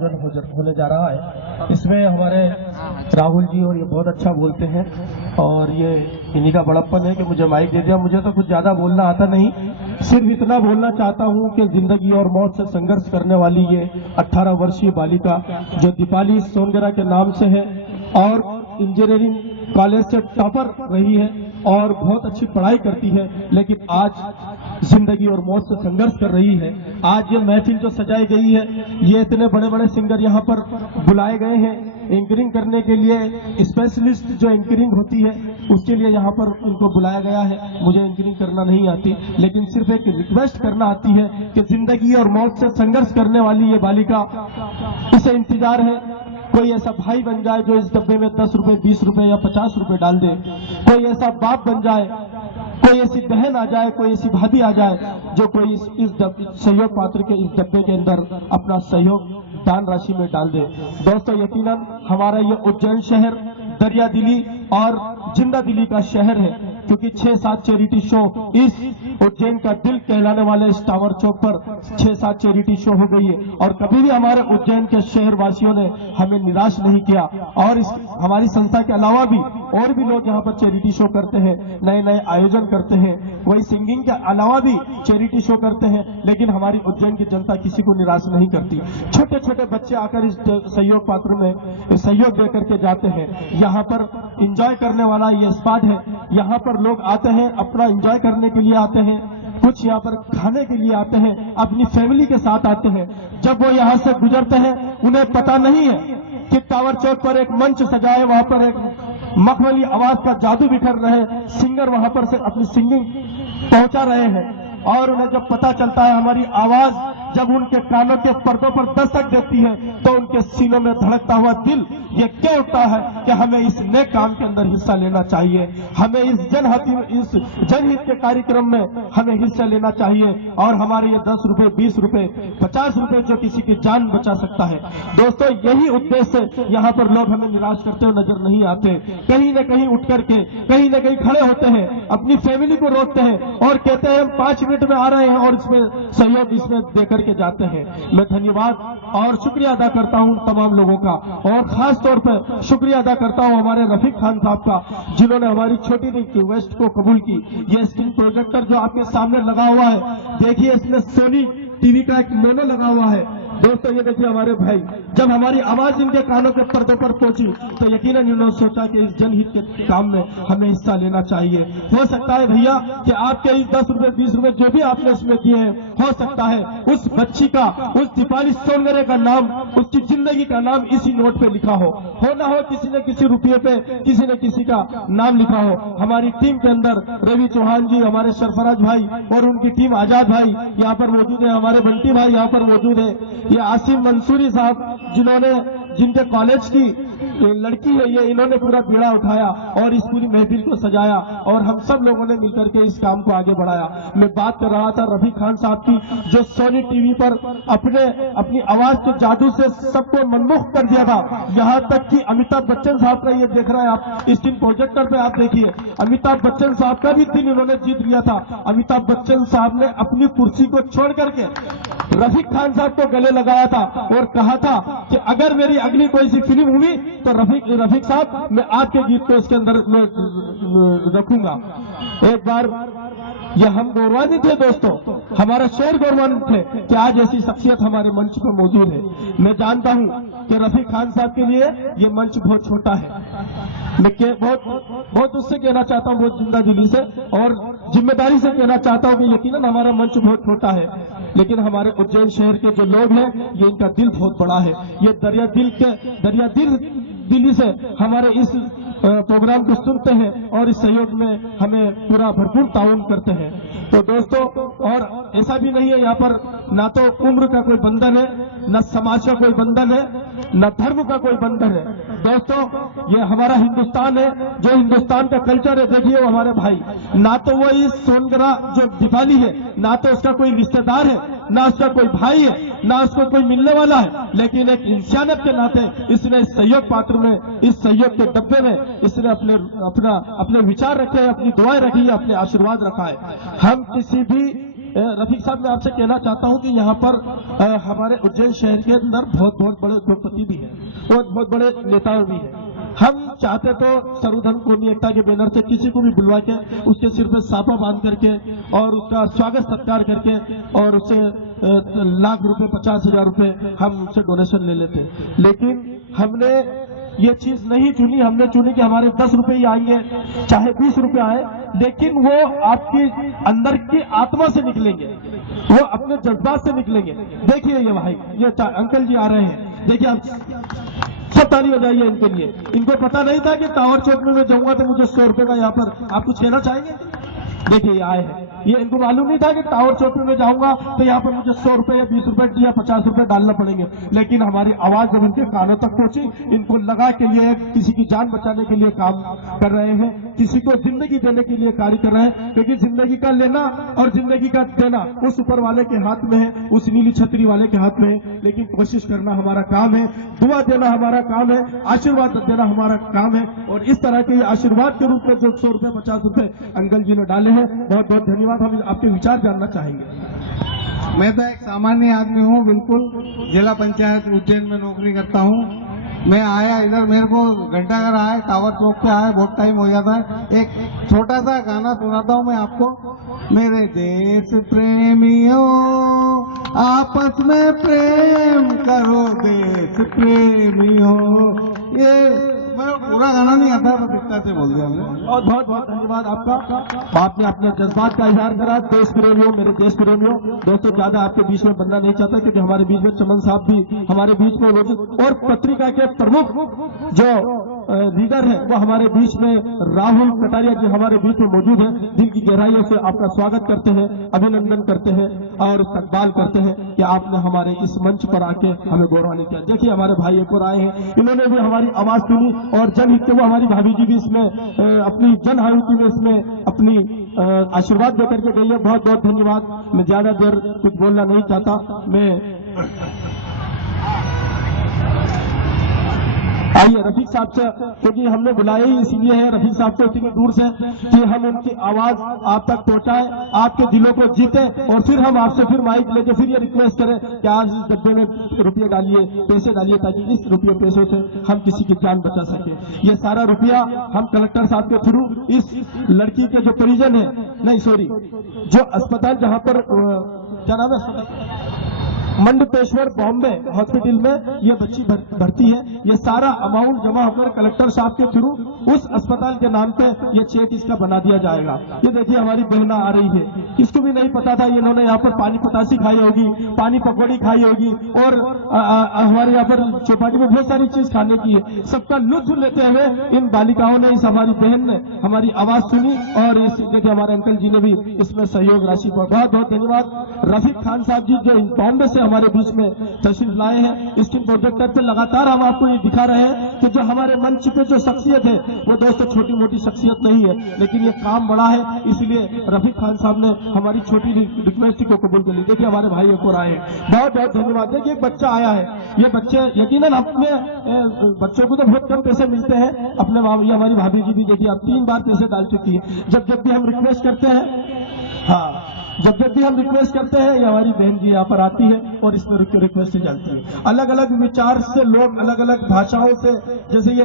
आयोजन होने जा रहा है। इसमें हमारे राहुल जी और ये बहुत अच्छा बोलते हैं और ये इन्हीं का बड़प्पन है कि मुझे माइक दे दिया। मुझे तो कुछ ज्यादा बोलना आता नहीं, सिर्फ इतना बोलना चाहता हूं कि जिंदगी और मौत से संघर्ष करने वाली ये 18 वर्षीय बालिका जो दीपाली सोनगरा के नाम से है और इंजीनियरिंग कॉलेज से टॉपर रही है और बहुत अच्छी पढ़ाई करती है, लेकिन आज जिंदगी और मौत से संघर्ष कर रही है। आज ये महफिल जो सजाई गई है, ये इतने बड़े बड़े सिंगर यहाँ पर बुलाए गए हैं एंकरिंग करने के लिए। स्पेशलिस्ट जो एंकरिंग होती है उसके लिए यहाँ पर उनको बुलाया गया है। मुझे एंकरिंग करना नहीं आती, लेकिन सिर्फ एक रिक्वेस्ट करना आती है कि जिंदगी और मौत से संघर्ष करने वाली ये बालिका, इसे इंतजार है कोई ऐसा भाई बन जाए जो इस डब्बे में 10 रुपए, 20 रुपए या 50 रुपए डाल दे। कोई ऐसा बाप बन जाए, कोई ऐसी बहन आ जाए, कोई ऐसी भाभी आ जाए जो कोई इस सहयोग पात्र के इस डब्बे के अंदर अपना सहयोग दान राशि में डाल दे। दोस्तों, यकीनन हमारा ये उज्जैन शहर दरिया दिली और जिंदा दिली का शहर है, क्योंकि 6-7 चैरिटी शो इस उज्जैन का दिल कहलाने वाले इस टावर चौक पर 6-7 चैरिटी शो हो गई है और कभी भी हमारे उज्जैन के शहर वासियों ने हमें निराश नहीं किया। और इस हमारी संस्था के अलावा भी और भी लोग यहाँ पर चैरिटी शो करते हैं, नए नए आयोजन करते हैं, वही सिंगिंग के अलावा भी चैरिटी शो करते हैं, लेकिन हमारी उज्जैन की जनता किसी को निराश नहीं करती। छोटे छोटे बच्चे आकर इस सहयोग पात्र में सहयोग देकर के जाते हैं। यहाँ पर एंजॉय करने वाला ये स्पॉट है, यहाँ पर लोग आते हैं, अपना एंजॉय करने के लिए आते हैं, कुछ यहाँ पर खाने के लिए आते हैं, अपनी फैमिली के साथ आते हैं। जब वो यहाँ से गुजरते हैं उन्हें पता नहीं है कि टावर चौक पर एक मंच सजाए, वहां पर एक मखमली आवाज का जादू बिखर रहे, सिंगर वहां पर से अपनी सिंगिंग पहुंचा रहे हैं और उन्हें जब पता चलता है हमारी आवाज जब उनके कानों के पर्दों पर दस्तक देती है तो उनके सीनों में धड़कता हुआ दिल ये कह उठता है कि हमें इस नए काम के अंदर हिस्सा लेना चाहिए, हमें इस जनहित के कार्यक्रम में हमें हिस्सा लेना चाहिए और हमारे ये 10 रुपए, 20 रुपए, 50 रुपए जो किसी की जान बचा सकता है। दोस्तों, यही उद्देश्य से यहाँ पर लोग हमें निराश करते हुए नजर नहीं आते। कहीं न कहीं उठ करके कहीं न कहीं खड़े होते हैं, अपनी फैमिली को रोकते हैं और कहते हैं हम 5 मिनट में आ रहे हैं और इसमें सहयोग इसमें देकर के जाते हैं। मैं धन्यवाद और शुक्रिया अदा करता हूं तमाम लोगों का और खास तौर पर शुक्रिया अदा करता हूं हमारे रफीक खान साहब का, जिन्होंने हमारी छोटी रिक्वेस्ट को कबूल की। ये स्क्रीन प्रोजेक्टर जो आपके सामने लगा हुआ है, देखिए इसमें सोनी टीवी का एक लोगो लगा हुआ है। दोस्तों, ये देखिए हमारे भाई, जब हमारी आवाज इनके कानों के पर्दों पर पहुंची तो यकीनन इन्होंने सोचा कि इस जनहित के काम में हमें हिस्सा लेना चाहिए। हो सकता है भैया कि आपके इस 10 रुपए, 20 रुपए जो भी आपने इसमें दिए हैं, हो सकता है उस बच्ची का, उस दीपाली सोनगरे का नाम, उसकी जिंदगी का नाम इसी नोट पे लिखा हो ना हो किसी न किसी रुपये पे किसी न किसी का नाम लिखा हो। हमारी टीम के अंदर रवि चौहान जी, हमारे सरफराज भाई और उनकी टीम आजाद भाई यहाँ पर मौजूद है, हमारे बंटी भाई यहाँ पर मौजूद है, ये आसिम मंसूरी साहब जिनके कॉलेज की लड़की है, ये इन्होंने पूरा बीड़ा उठाया और इस पूरी महफिल को सजाया और हम सब लोगों ने मिलकर के इस काम को आगे बढ़ाया। मैं बात कर रहा था रफीक खान साहब की, जो सोनी टीवी पर अपनी आवाज के जादू से सबको मनमोह कर दिया था। यहाँ तक कि अमिताभ बच्चन साहब का, ये देख रहे हैं आप स्क्रीन प्रोजेक्टर पे, आप देखिए अमिताभ बच्चन साहब का भी दिल इन्होंने जीत लिया था। अमिताभ बच्चन साहब ने अपनी कुर्सी को छोड़ करके रफीक खान साहब को गले लगाया था और कहा था कि अगर मेरी अगली कोई सी फिल्म हुई तो रफीक साहब मैं आपके गीत को इसके अंदर रखूंगा। एक बार ये हम गौरवान्वित थे दोस्तों, हमारा शहर गौरवान्वित थे कि आज ऐसी शख्सियत हमारे मंच पर मौजूद है। मैं जानता हूं कि रफीक खान साहब के लिए ये मंच बहुत छोटा है, मैं बहुत उससे कहना चाहता हूं, बहुत जिंदा दिली से और जिम्मेदारी से कहना चाहता हूं कि यकीनन हमारा मंच बहुत छोटा है, लेकिन हमारे उज्जैन शहर के जो लोग हैं ये इनका दिल बहुत बड़ा है। ये दरिया दिली से हमारे इस प्रोग्राम को सुनते हैं और इस सहयोग में हमें पूरा भरपूर ताउन करते हैं। तो दोस्तों, और ऐसा भी नहीं है यहाँ पर ना तो उम्र का कोई बंधन है, न समाज का कोई बंधन है, न धर्म का कोई बंधन है। दोस्तों, ये हमारा हिंदुस्तान है, जो हिंदुस्तान का कल्चर है, देखिए वो हमारे भाई, ना तो वो इस सोनगरा जो दीपाली है, ना तो उसका कोई रिश्तेदार है, ना उसका कोई भाई है, ना उसको कोई मिलने वाला है, लेकिन एक इंसानियत के नाते इसने सहयोग पात्र में, इस सहयोग के डब्बे में इसने अपने विचार रखे हैं, अपनी दुआएं रखी है, अपने आशीर्वाद रखा है। हम किसी भी रफीक साहब मैं आपसे कहना चाहता हूं कि यहाँ पर हमारे उज्जैन शहर के अंदर बहुत बड़े उद्योगपति भी हैं और बहुत बड़े नेताओं भी हैं। हम चाहते तो सर्वधर्म कौमी एकता के बैनर से किसी को भी बुलवा के उसके सिर पे साफा बांध करके और उसका स्वागत सत्कार करके और उससे लाख रुपए 50,000 रुपए हम उससे डोनेशन ले लेते, लेकिन हमने ये चीज नहीं चुनी। हमने चुनी कि हमारे 10 रुपए ही आएंगे, चाहे 20 रुपए आए, लेकिन वो आपकी अंदर की आत्मा से निकलेंगे, वो अपने जज्बात से निकलेंगे। देखिए ये भाई, ये अंकल जी आ रहे हैं, देखिए आप सब ताली बजाइए इनके लिए। इनको पता नहीं था कि टावर चौक में मैं जाऊंगा तो मुझे 100 रुपए का यहाँ पर, आप कुछ कहना चाहेंगे? देखिए ये आए हैं, ये इनको मालूम नहीं था कि टावर चौक में मैं जाऊंगा तो यहाँ पर मुझे 100 रुपए या 20 रुपए या 50 रुपए डालना पड़ेंगे, लेकिन हमारी आवाज जब इनके कानों तक पहुंची, इनको लगा कि ये किसी की जान बचाने के लिए काम कर रहे हैं, किसी को जिंदगी देने के लिए कार्य कर रहे हैं, क्योंकि जिंदगी का लेना और जिंदगी का देना उस ऊपर वाले के हाथ में है, उस नीली छतरी वाले के हाथ में है, लेकिन कोशिश करना हमारा काम है, दुआ देना हमारा काम है, आशीर्वाद देना हमारा काम है। और इस तरह के आशीर्वाद के रूप में जो 100 रुपए 50 रुपए अंकल जी ने डाले हैं, बहुत बहुत धन्यवाद। हम आपके विचार जानना चाहेंगे। मैं तो एक सामान्य आदमी हूँ, बिल्कुल जिला पंचायत उज्जैन में नौकरी करता हूँ। मैं आया इधर, मेरे को घंटाघर आया, टावर चौक पे आया, बहुत टाइम हो जाता है। एक छोटा सा गाना सुनाता हूँ मैं आपको। मेरे देश प्रेमियों आपस में प्रेम करो, देश प्रेमियों। ये मैं पूरा गाना नहीं आता, बस इतना से बोल दिया हमने। और बहुत बहुत धन्यवाद आपका, आपने अपने जज्बात का इजहार करा। देश प्रेमियों, मेरे देश प्रेमियों, दोस्तों ज्यादा आपके बीच में बनना नहीं चाहता, क्योंकि हमारे बीच में चमन साहब भी हमारे बीच में मौजूद, और पत्रिका के प्रमुख जो लीडर है वो हमारे बीच में राहुल कटारिया जी हमारे बीच में मौजूद है। दिल की गहराइयों से आपका स्वागत करते हैं, अभिनंदन करते हैं और इस्तकबाल करते हैं कि आपने हमारे इस मंच पर आके हमें गौरवान्वित किया। देखिए हमारे भाई एक और आए हैं, इन्होंने भी हमारी आवाज सुनी और जनहित के वो हमारी भाभी जी भी इसमें अपनी जन आहुति में इसमें अपनी आशीर्वाद देकर के गई है। बहुत बहुत धन्यवाद। मैं ज्यादा देर कुछ बोलना नहीं चाहता। मैं आइए रफीक साहब से, क्योंकि हमने बुलाया ही इसलिए है रफीक साहब को इतनी दूर से कि हम उनकी आवाज आप तक पहुंचाएं, आपके दिलों को जीते, और फिर हम आपसे फिर माइक लेके फिर ये रिक्वेस्ट करें कि आज इस डब्बे में रुपये डालिए, पैसे डालिए, ताकि इस रुपये पैसों से हम किसी की जान बचा सके। ये सारा रुपया हम कलेक्टर साहब के थ्रू इस लड़की के जो परिजन है, नहीं सॉरी, जो अस्पताल जहां पर क्या नाम है अस्पताल, मंडपेश्वर बॉम्बे हॉस्पिटल में ये बच्ची भर्ती है, ये सारा अमाउंट जमा होकर कलेक्टर साहब के थ्रू उस अस्पताल के नाम पे ये चेक इसका बना दिया जाएगा। ये देखिए हमारी बहना आ रही है, इसको भी नहीं पता था, इन्होंने यहाँ पर पानी पतासी खाई होगी, पानी पकौड़ी खाई होगी, और हमारे यहाँ पर चौपाटी में बहुत सारी चीज खाने की है। सबका लुत्फ लेते हुए इन बालिकाओं ने, इस हमारी बहन ने हमारी आवाज सुनी, और इस देखिए हमारे अंकल जी ने भी इसमें सहयोग राशि पर बहुत बहुत धन्यवाद। रफीक खान साहब जी जो बॉम्बे से हमारे बीच में तशरीफ लाए हैं, स्क्रीन प्रोजेक्टर पे लगातार हम आपको ये दिखा रहे हैं कि जो हमारे मंच पे जो शख्सियत है वो दोस्तों छोटी मोटी शख्सियत नहीं है, लेकिन ये काम बड़ा है, इसलिए रफीक खान साहब ने हमारी छोटी रिक्वेस्ट को कबूल कर ली। देखिए हमारे भाई एक और आए हैं, बहुत बहुत धन्यवाद। देखिए एक बच्चा आया है, ये बच्चे यकीनन अपने बच्चों को तो बहुत कम पैसे मिलते हैं, अपने ये हमारी भाभी जी भी देखिए आप 3 बार पैसे डाल चुकी है। जब भी हम रिक्वेस्ट करते हैं, हाँ जब भी हम रिक्वेस्ट करते हैं, ये हमारी बहन जी यहाँ पर आती है और इसमें रिक्वेस्ट चलती है। अलग अलग विचार से लोग, अलग अलग भाषाओं से, जैसे ये